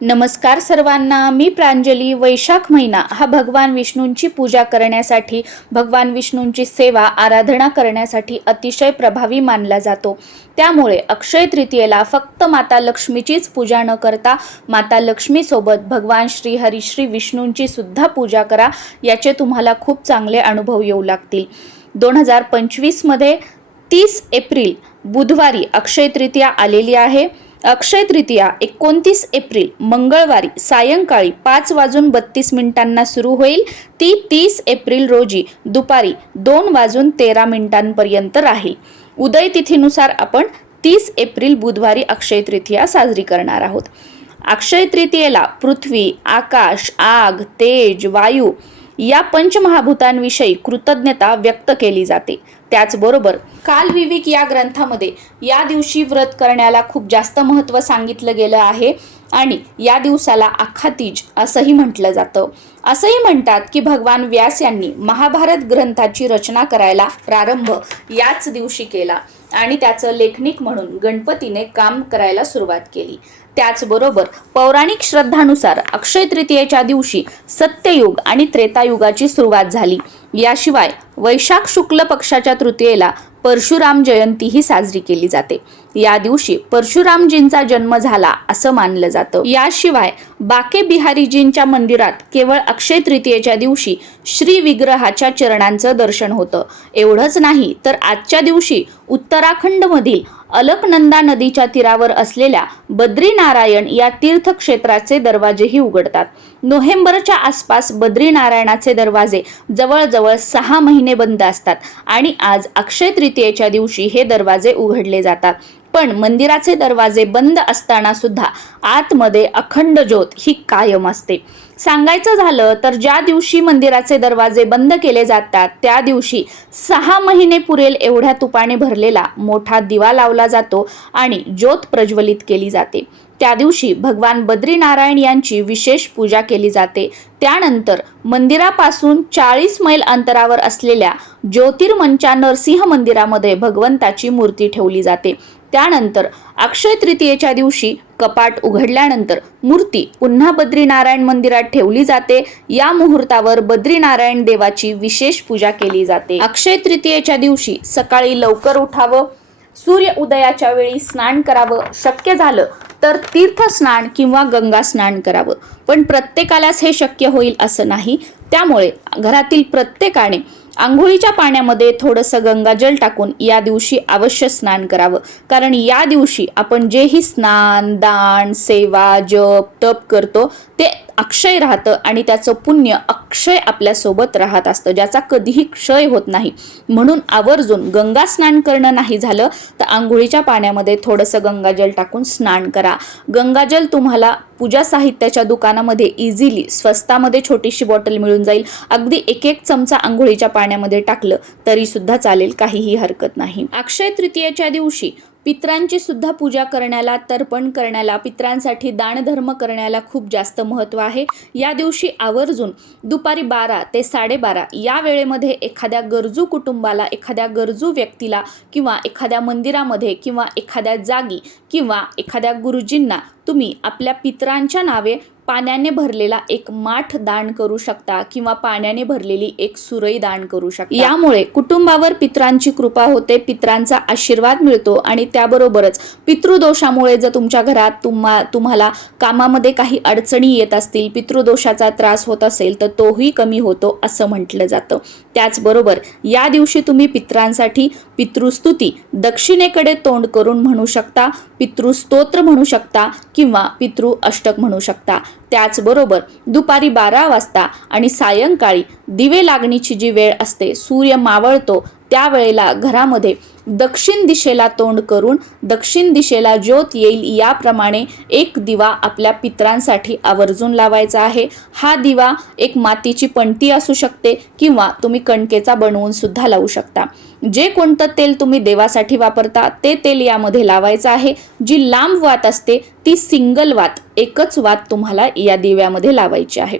नमस्कार सर्वांना मी प्रांजली वैशाख महिना. हा भगवान विष्णूंची पूजा करण्यासाठी भगवान विष्णूंची सेवा आराधना करण्यासाठी अतिशय प्रभावी मानला जातो. त्यामुळे अक्षय तृतीयेला फक्त माता लक्ष्मीचीच पूजा न करता माता लक्ष्मीसोबत भगवान श्री हरी श्री विष्णूंची सुद्धा पूजा करा याचे तुम्हाला खूप चांगले अनुभव येऊ लागतील. दोन हजार पंचवीसमध्ये तीस एप्रिल बुधवारी अक्षय तृतीया आलेली आहे. अक्षय तृतीया एकोणतीस एप्रिल मंगळवारी सायंकाळी पाच वाजून बत्तीस मिनिटांना सुरू होईल. ती तीस एप्रिल रोजी दुपारी दोन वाजून तेरा मिनिटांपर्यंत राहील. उदय तिथीनुसार आपण तीस एप्रिल बुधवारी अक्षय तृतीया साजरी करणार आहोत. अक्षय तृतीयेला पृथ्वी आकाश आग तेज वायू या पंचमहाभूतांविषयी कृतज्ञता व्यक्त केली जाते. त्याचबरोबर कालविवेक या ग्रंथामध्ये या दिवशी व्रत करण्याला खूप जास्त महत्त्व सांगितलं गेलं आहे आणि या दिवसाला आखातीज असंही म्हटलं जातं. असंही म्हणतात की भगवान व्यास यांनी महाभारत ग्रंथाची रचना करायला प्रारंभ याच दिवशी केला आणि त्याचं लेखनिक म्हणून गणपतीने काम करायला सुरुवात केली. त्याचबरोबर पौराणिक श्रद्धानुसार अक्षय तृतीयेच्या दिवशी सत्ययुग आणि त्रेतायुगाची सुरुवात झाली. याशिवाय वैशाख शुक्ल पक्षाच्या तृतीयेला परशुराम जयंतीही साजरी केली जाते. या दिवशी परशुरामजींचा जन्म झाला असं मानलं जातं. याशिवाय बाके बिहारीजींच्या मंदिरात केवळ अक्षय तृतीयेच्या दिवशी श्री विग्रहाच्या चरणांचं दर्शन होतं. एवढंच नाही तर आजच्या दिवशी उत्तराखंडमधील अलकनंदा नदीच्या तीरावर असलेल्या बद्रीनारायण या तीर्थक्षेत्राचे दरवाजेही उघडतात. नोव्हेंबरच्या आसपास बद्रीनारायणाचे दरवाजे जवळजवळ सहा महिने बंद असतात आणि आज अक्षय तृतीयेच्या दिवशी हे दरवाजे उघडले जातात. पण मंदिराचे दरवाजे बंद असताना सुद्धा आतमध्ये अखंड ज्योत ही कायम असते. सांगायचं झालं तर ज्या दिवशी मंदिराचे दरवाजे बंद केले जातात त्या दिवशी सहा महिने पुरेल एवढ्या तुपाने भरलेला मोठा दिवा लावला जातो आणि ज्योत प्रज्वलित केली जाते. त्या दिवशी भगवान बद्रीनारायण यांची विशेष पूजा केली जाते. त्यानंतर मंदिरापासून चाळीस मैल अंतरावर असलेल्या ज्योतिर्मंचा नरसिंह मंदिरामध्ये भगवंताची मूर्ती ठेवली जाते. त्यानंतर अक्षय तृतीयेच्या दिवशी कपाट उघडल्यानंतर मूर्ती पुन्हा बद्रीनारायण मंदिरात ठेवली जाते. या मुहूर्तावर बद्रीनारायण देवाची विशेष पूजा केली जाते. अक्षय तृतीयेच्या दिवशी सकाळी लवकर उठावं सूर्य उदयाच्या वेळी स्नान करावं शक्य झालं तर तीर्थस्नान किंवा गंगा स्नान करावं. पण प्रत्येकालाच हे शक्य होईल असं नाही. त्यामुळे घरातील प्रत्येकाने आंघोळीच्या पाण्यामध्ये थोडंसं गंगाजल टाकून या दिवशी अवश्य स्नान करावं. कारण या दिवशी आपण जेही स्नान दान सेवा जप तप करतो ते अक्षय राहतं आणि त्याचं पुण्य अक्षय आपल्यासोबत राहत असतं ज्याचा कधीही क्षय होत नाही. म्हणून आवर्जून गंगा स्नान करणं नाही झालं तर आंघोळीच्या पाण्यामध्ये थोडंसं गंगाजल टाकून स्नान करा. गंगाजल तुम्हाला पूजा साहित्याच्या दुकानामध्ये इझिली स्वस्तामध्ये छोटीशी बॉटल मिळून जाईल. अगदी एक एक चमचा आंघोळीच्या पाण्यामध्ये टाकलं तरीसुद्धा चालेल काहीही हरकत नाही. अक्षय तृतीयेच्या दिवशी पित्रांची सुद्धा पूजा करण्याला तर्पण करण्याला पित्रांसाठी दानधर्म करण्याला खूप जास्त महत्त्व आहे. या दिवशी आवर्जून दुपारी बारा ते साडेबारा या वेळेमध्ये एखाद्या गरजू कुटुंबाला एखाद्या गरजू व्यक्तीला किंवा एखाद्या मंदिरामध्ये किंवा एखाद्या जागी किंवा एखाद्या गुरुजींना तुम्ही आपल्या पित्रांच्या नावे पाण्याने भरलेला एक माठ दान करू शकता किंवा पाण्याने भरलेली एक सुरई दान करू शकता. यामुळे कुटुंबावर पित्रांची कृपा होते पित्रांचा आशीर्वाद मिळतो आणि त्याबरोबरच पितृदोषामुळे जर तुमच्या घरात तुम्हा तुम्हाला कामामध्ये काही अडचणी येत असतील पितृदोषाचा त्रास होत असेल तर तोही कमी होतो असं म्हटलं जातं. त्याचबरोबर या दिवशी तुम्ही पित्रांसाठी पितृस्तुती. दक्षिणेकडे तोंड करून म्हणू शकता पितृस्तोत्र म्हणू शकता किंवा पितृ अष्टक म्हणू शकता. त्याचबरोबर दुपारी बारा वाजता आणि सायंकाळी दिवे लागणीची जी वेळ असते सूर्य मावळतो त्यावेळेला घरामध्ये दक्षिण दिशेला तोंड करून दक्षिण दिशेला ज्योत येईल याप्रमाणे एक दिवा आपल्या पित्रांसाठी आवर्जून लावायचा आहे. हा दिवा एक मातीची पणती असू शकते किंवा तुम्ही कणकेचा बनवून सुद्धा लावू शकता. जे कोणतं तेल तुम्ही देवासाठी वापरता ते तेल यामध्ये लावायचं आहे. जी लांब वात असते ती सिंगल वात एकच वात तुम्हाला या दिव्यामध्ये लावायची आहे.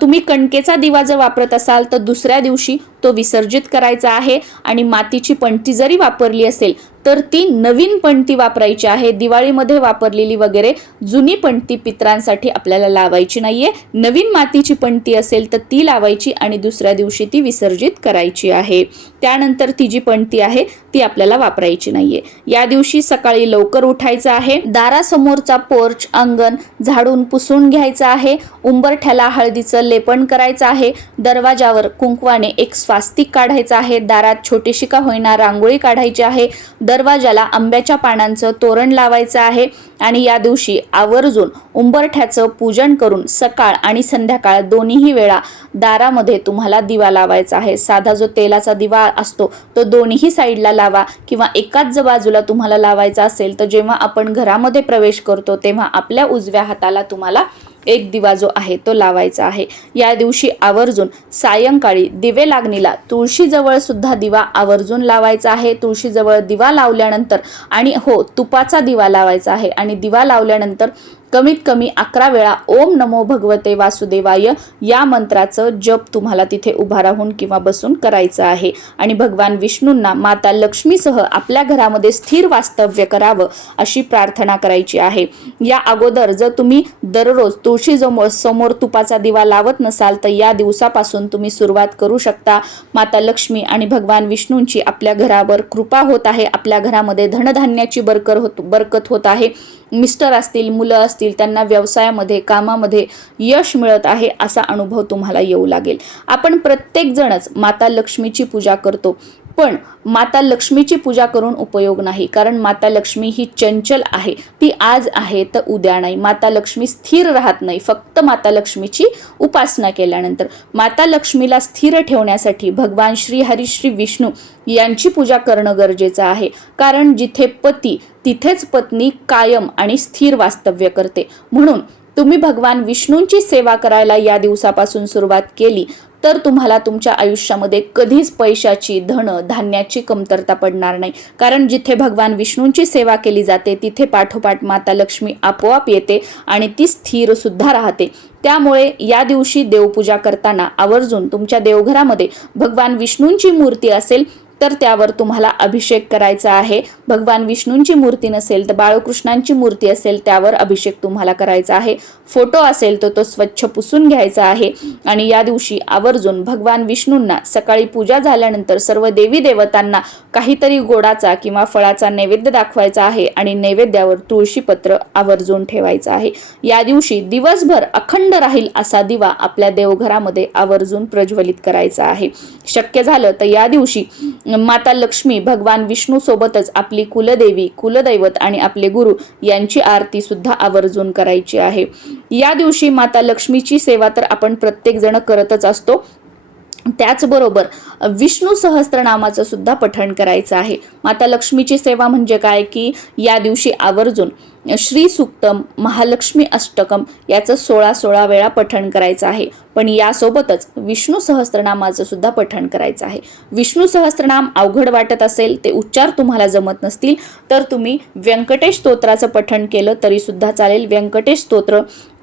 तुम्ही कणकेचा दिवा जर वापरत असाल तर दुसऱ्या दिवशी तो विसर्जित करायचा आहे आणि मातीची पणती जरी वापरली असेल तर ती नवीन पणती वापरायची आहे. दिवाळीमध्ये वापरलेली वगैरे जुनी पणती पित्रांसाठी आपल्याला लावायची नाहीये. नवीन मातीची पणती असेल तर ती लावायची आणि दुसऱ्या दिवशी ती विसर्जित करायची आहे. त्यानंतर ती जी पणती आहे ती आपल्याला वापरायची नाहीये. या दिवशी सकाळी लवकर उठायचं आहे. दारासमोरचा पोर्च अंगण झाडून पुसून घ्यायचं आहे. उंबरठ्याला हळदीचं लेपन करायचं आहे. दरवाजावर कुंकवाने एक स्वास्तिक काढायचं आहे. दारात छोटीशी का होईना रांगोळी काढायची आहे. दरवाजाला आंब्याच्या पानांचं तोरण लावायचं आहे आणि या दिवशी आवर्जून उंबरठ्याचं पूजन करून सकाळ आणि संध्याकाळ दोन्हीही वेळा दारामध्ये तुम्हाला दिवा लावायचा आहे. साधा जो तेलाचा दिवा असतो तो दोन्ही साईडला लावा किंवा एकाच बाजूला तुम्हाला लावायचा असेल तर जेव्हा आपण घरामध्ये प्रवेश करतो तेव्हा आपल्या उजव्या हाताला तुम्हाला एक दिवा जो आहे तो लावायचा आहे. या दिवशी आवर्जून सायंकाळी दिवे लागणीला तुळशीजवळ सुद्धा दिवा आवर्जून लावायचा आहे. तुळशीजवळ दिवा लावल्यानंतर आणि हो तुपाचा दिवा लावायचा आहे. आणि दिवा लावल्यानंतर कमीत कमी अकरा वेळा ओम नमो भगवते वासुदेवाय या मंत्राचं जप तुम्हाला तिथे उभा राहून किंवा बसून करायचं आहे. आणि भगवान विष्णूंना माता लक्ष्मीसह आपल्या घरामध्ये स्थिर वास्तव्य करावं अशी प्रार्थना करायची आहे. या अगोदर जर तुम्ही दररोज तुळशी समोर तुपाचा दिवा लावत नसाल तर या दिवसापासून तुम्ही सुरुवात करू शकता. माता लक्ष्मी आणि भगवान विष्णूंची आपल्या घरावर कृपा होत आहे. आपल्या घरामध्ये धनधान्याची बरकर होत बरकत होत आहे. मिस्टर असतील मुलं असतील त्यांना व्यवसायामध्ये कामामध्ये यश मिळत आहे असा अनुभव तुम्हाला येऊ लागेल. आपण प्रत्येकजणच माता लक्ष्मीची पूजा करतो. पण माता लक्ष्मीची पूजा करून उपयोग नाही. कारण माता लक्ष्मी ही चंचल आहे. ती आज आहे तर उद्या नाही. माता लक्ष्मी स्थिर राहत नाही. फक्त माता लक्ष्मीची उपासना केल्यानंतर. माता लक्ष्मीला स्थिर ठेवण्यासाठी भगवान श्री हरी श्री विष्णू यांची पूजा करणं गरजेचं आहे. कारण जिथे पती तिथेच पत्नी कायम आणि स्थिर वास्तव्य करते. म्हणून तुम्ही भगवान विष्णूंची सेवा करायला या दिवसापासून सुरुवात केली तर तुम्हाला तुमच्या आयुष्यामध्ये कधीच पैशाची धन धान्याची कमतरता पडणार नाही. कारण जिथे भगवान विष्णूंची सेवा केली जाते तिथे पाठोपाठ माता लक्ष्मी आपोआप येते आणि ती स्थिर सुद्धा राहते. त्यामुळे या दिवशी देवपूजा करताना आवर्जून तुमच्या देवघरामध्ये भगवान विष्णूंची मूर्ती असेल तर त्यावर तुम्हाला अभिषेक करायचा आहे. भगवान विष्णूंची मूर्ती नसेल तर बाळकृष्णांची मूर्ती असेल त्यावर अभिषेक तुम्हाला करायचा आहे. फोटो असेल तर तो स्वच्छ पुसून घ्यायचा आहे. आणि या दिवशी आवर्जून भगवान विष्णूंना सकाळी पूजा झाल्यानंतर सर्व देवी देवतांना काहीतरी गोडाचा किंवा फळाचा नैवेद्य दाखवायचा आहे आणि नैवेद्यावर तुळशीपत्र आवर्जून ठेवायचं आहे. या दिवशी दिवसभर अखंड राहील असा दिवा आपल्या देवघरामध्ये आवर्जून प्रज्वलित करायचा आहे. शक्य झालं तर या दिवशी माता लक्ष्मी भगवान विष्णू सोबतच आपली कुलदेवी कुलदैवत आणि आपले गुरु यांची आरती सुद्धा आवर्जून करायची आहे. या दिवशी माता लक्ष्मीची सेवा तर आपण प्रत्येक जण करतच असतो. त्याचबरोबर विष्णू सहस्त्रनामाचं सुद्धा पठण करायचं आहे. माता लक्ष्मीची सेवा म्हणजे काय? की या दिवशी आवर्जून श्री सुक्तम महालक्ष्मी अष्टकम याचं सोळा सोळा वेळा पठण करायचं आहे. पण यासोबतच विष्णू सहस्त्रनामाचं सुद्धा पठण करायचं आहे. विष्णू सहस्त्रनाम अवघड वाटत असेल ते उच्चार तुम्हाला जमत नसतील तर तुम्ही व्यंकटेश स्तोत्राचं पठण केलं तरी सुद्धा चालेल. व्यंकटेश स्तोत्र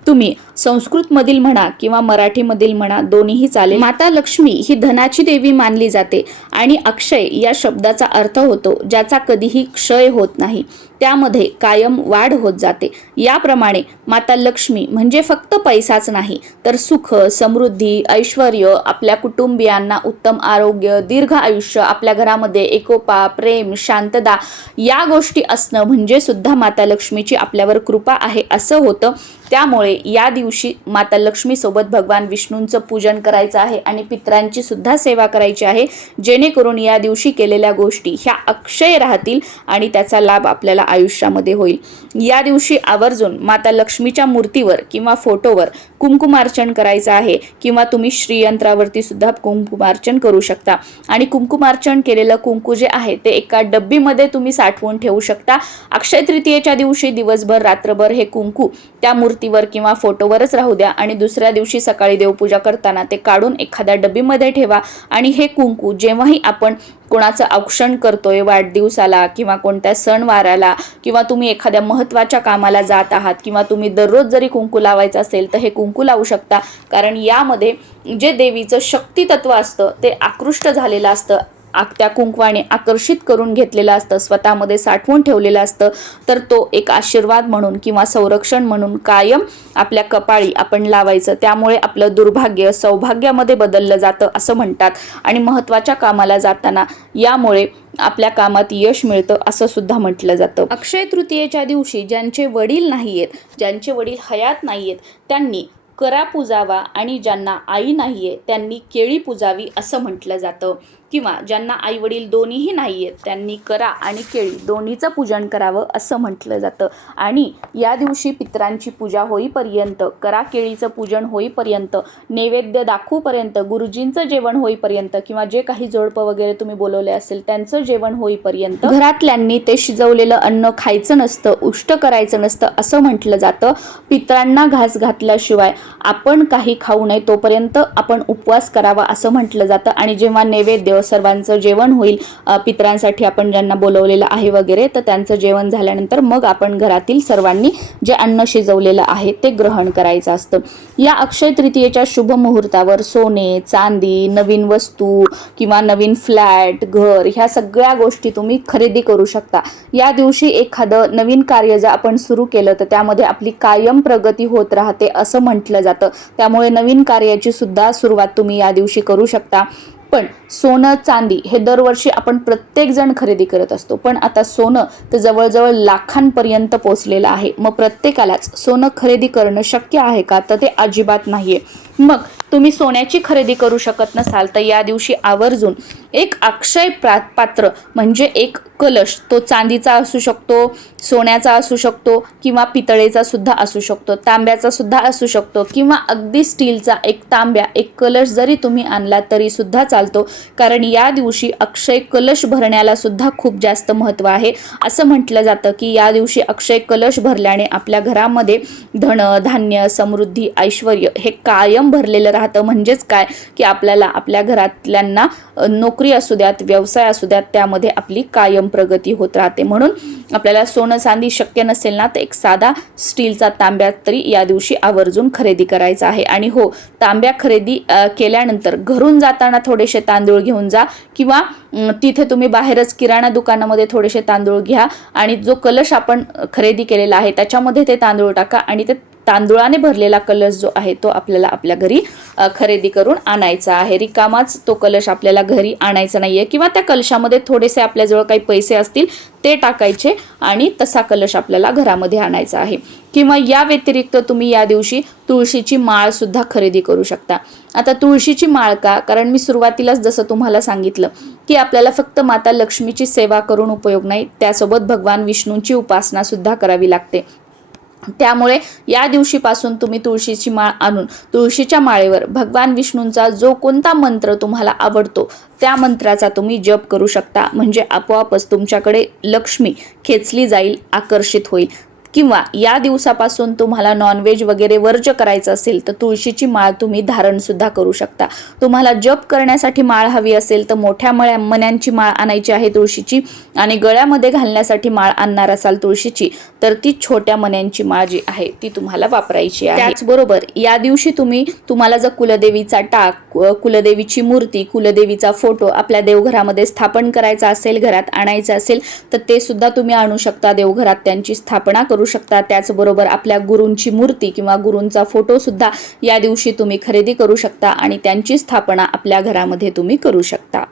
तुम्ही संस्कृतमधील म्हणा किंवा मराठीमधील म्हणा दोन्हीही चालेल. माता लक्ष्मी ही धनाची देवी मानली जाते आणि अक्षय या शब्दाचा अर्थ होतो ज्याचा कधीही क्षय होत नाही. त्यामध्ये कायम वाढ होत जाते. याप्रमाणे माता लक्ष्मी म्हणजे फक्त पैसाच नाही तर सुख समृद्धी ऐश्वर आपल्या कुटुंबियांना उत्तम आरोग्य दीर्घ आयुष्य आपल्या घरामध्ये एकोपा प्रेम शांतता या गोष्टी असणं म्हणजे सुद्धा माता लक्ष्मीची आपल्यावर कृपा आहे असं होतं. त्यामुळे या दिवशी माता लक्ष्मीसोबत भगवान विष्णूंचं पूजन करायचं आहे आणि पित्रांची सुद्धा सेवा करायची आहे जेणेकरून या दिवशी केलेल्या गोष्टी ह्या अक्षय राहतील आणि त्याचा लाभ आपल्याला आयुष्यामध्ये होईल. या दिवशी आवर्जून माता लक्ष्मीच्या मूर्तीवर किंवा फोटोवर कुंकुमार्चन करायचं आहे किंवा तुम्ही श्रीयंत्रावरती सुद्धा कुंकुमार्चन करू शकता. आणि कुंकुमार्चन केलेलं कुंकू जे आहे ते एका डब्बीमध्ये तुम्ही साठवून ठेवू शकता. अक्षय तृतीयेच्या दिवशी दिवसभर रात्रभर हे कुंकू त्या मूर्ती मूर्तीवर किंवा फोटोवरच राहू द्या आणि दुसऱ्या दिवशी सकाळी देवपूजा करताना ते काढून एखाद्या डब्बीमध्ये ठेवा. आणि हे कुंकू जेव्हाही आपण कोणाचं औक्षण करतोय वाढदिवसाला किंवा कोणत्या सणवाराला किंवा तुम्ही एखाद्या महत्त्वाच्या कामाला जात आहात किंवा तुम्ही दररोज जरी कुंकू लावायचं असेल तर हे कुंकू लावू शकता. कारण यामध्ये जे देवीचं शक्तितत्व असतं ते आकृष्ट झालेलं असतं. आक- त्या कुंकवाने आकर्षित करून घेतलेलं असतं स्वतःमध्ये साठवून ठेवलेलं असतं. तर तो एक आशीर्वाद म्हणून किंवा संरक्षण म्हणून कायम आपल्या कपाळी आपण लावायचं. त्यामुळे आपलं दुर्भाग्य सौभाग्यामध्ये बदललं जातं असं म्हणतात. आणि महत्त्वाच्या कामाला जाताना यामुळे आपल्या कामात यश मिळतं असं सुद्धा म्हटलं जातं. अक्षय तृतीयेच्या दिवशी ज्यांचे वडील नाही आहेत ज्यांचे वडील हयात नाही आहेत त्यांनी करा पुजावा आणि ज्यांना आई नाही आहे त्यांनी केळी पुजावी असं म्हटलं जातं. किंवा ज्यांना आई वडील दोन्हीही नाही आहेत त्यांनी करा आणि केळी. दोन्हीचं पूजन करावं असं म्हटलं जातं. आणि या दिवशी पित्रांची पूजा होईपर्यंत करा केळीचं पूजन होईपर्यंत नैवेद्य दाखवूपर्यंत गुरुजींचं जेवण होईपर्यंत किंवा जे काही जोडपं वगैरे तुम्ही बोलवले असेल त्यांचं जेवण होईपर्यंत घरातल्यांनी ते शिजवलेलं अन्न खायचं नसतं उष्ट करायचं नसतं असं म्हटलं जातं. पितरांना घास घातल्याशिवाय आपण काही खाऊ नये तोपर्यंत आपण उपवास करावा असं म्हटलं जातं. आणि जेव्हा नैवेद्य सर्वांचं जेवण होईल. पितरांसाठी आपण ज्यांना बोलवलेलं आहे वगैरे तर त्यांचं जेवण झाल्यानंतर मग आपण घरातील सर्वांनी जे अन्न शिजवलेलं आहे ते ग्रहण करायचं असतं. या अक्षय तृतीयेच्या शुभ मुहूर्तावर सोने चांदी नवीन वस्तू किंवा नवीन फ्लॅट घर ह्या सगळ्या गोष्टी तुम्ही खरेदी करू शकता. या दिवशी एखादं नवीन कार्य जर आपण सुरू केलं तर त्यामध्ये आपली कायम प्रगती होत राहते असं म्हटलं जातं. त्यामुळे नवीन कार्याची सुद्धा सुरुवात तुम्ही या दिवशी करू शकता. पण सोनं चांदी हे दरवर्षी आपण प्रत्येकजण खरेदी करत असतो. पण आता सोनं तर जवळजवळ लाखांपर्यंत पोचलेलं आहे. मग प्रत्येकालाच सोनं खरेदी करणं शक्य आहे का? तर ते अजिबात नाहीये. मग तुम्ही सोन्याची खरेदी करू शकत नसाल तर या दिवशी आवर्जून एक अक्षय प्रा पात्र म्हणजे एक कलश तो चांदीचा असू शकतो सोन्याचा असू शकतो किंवा पितळेचा सुद्धा असू शकतो तांब्याचा सुद्धा असू शकतो किंवा अगदी स्टीलचा एक तांब्या एक कलश जरी तुम्ही आणला तरी सुद्धा चालतो. कारण या दिवशी अक्षय कलश भरण्याला सुद्धा खूप जास्त महत्त्व आहे. असं म्हटलं जातं की या दिवशी अक्षय कलश भरल्याने आपल्या घरामध्ये धन धान्य समृद्धी ऐश्वर हे कायम भरलेलं राहतं. म्हणजेच काय? की आपल्याला आपल्या घरातल्यांना नोकरी असू द्यात व्यवसाय असू द्यात त्यामध्ये आपली कायम प्रगती होत राहते. म्हणून आपल्याला सोनं चांदी शक्य नसेल ना तर एक साधा स्टीलचा तांब्या तरी या दिवशी आवर्जून खरेदी करायचा आहे. आणि हो तांब्या खरेदी केल्यानंतर घरून जाताना थोडेसे तांदूळ घेऊन जा किंवा तिथे तुम्ही बाहेरच किराणा दुकानामध्ये थोडेसे तांदूळ घ्या आणि जो कलश आपण खरेदी केलेला आहे त्याच्यामध्ये ते तांदूळ टाका आणि ते तांदुळाने भरलेला कलश जो आहे तो आपल्याला आपल्या घरी खरेदी करून आणायचा आहे. रिकामाच तो कलश आपल्याला घरी आणायचा नाही आहे किंवा त्या कलशामध्ये थोडेसे आपल्याजवळ काही पैसे असतील ते टाकायचे आणि तसा कलश आपल्याला घरामध्ये आणायचा आहे. किंवा या व्यतिरिक्त तुम्ही या दिवशी तुळशीची माळसुद्धा खरेदी करू शकता. आता तुळशीची माळ का? कारण मी सुरुवातीलाच जसं तुम्हाला सांगितलं की आपल्याला फक्त माता लक्ष्मीची सेवा करून उपयोग नाही त्यासोबत भगवान विष्णूंची उपासनासुद्धा करावी लागते. त्यामुळे या दिवशीपासून तुम्ही तुळशीची माळ आणून तुळशीच्या माळेवर भगवान विष्णूंचा जो कोणता मंत्र तुम्हाला आवडतो त्या मंत्राचा तुम्ही जप करू शकता. म्हणजे आपोआपच तुमच्याकडे लक्ष्मी खेचली जाईल आकर्षित होईल. किंवा या दिवसापासून तुम्हाला नॉनव्हेज वगैरे वर्ज करायचं असेल तर तुळशीची माळ तुम्ही धारण सुद्धा करू शकता. तुम्हाला जप करण्यासाठी माळ हवी असेल तर मोठ्या मळ्या मण्यांची माळ आणायची आहे तुळशीची आणि गळ्यामध्ये घालण्यासाठी माळ आणणार असाल तुळशीची तर ती छोट्या मण्यांची माळ जी आहे ती तुम्हाला वापरायची आहे. त्याचबरोबर या दिवशी तुम्ही तुम्हाला जर कुलदेवीचा टाक कुलदेवीची मूर्ती कुलदेवीचा फोटो आपल्या देवघरामध्ये स्थापन करायचा असेल घरात आणायचा असेल तर ते सुद्धा तुम्ही आणू शकता देवघरात त्यांची स्थापना करू शकता. त्याचबरोबर आपल्या गुरूंची मूर्ती किंवा गुरूंचा फोटो सुद्धा या दिवशी तुम्ही खरेदी करू शकता आणि त्यांची स्थापना आपल्या घरामध्ये तुम्ही करू शकता.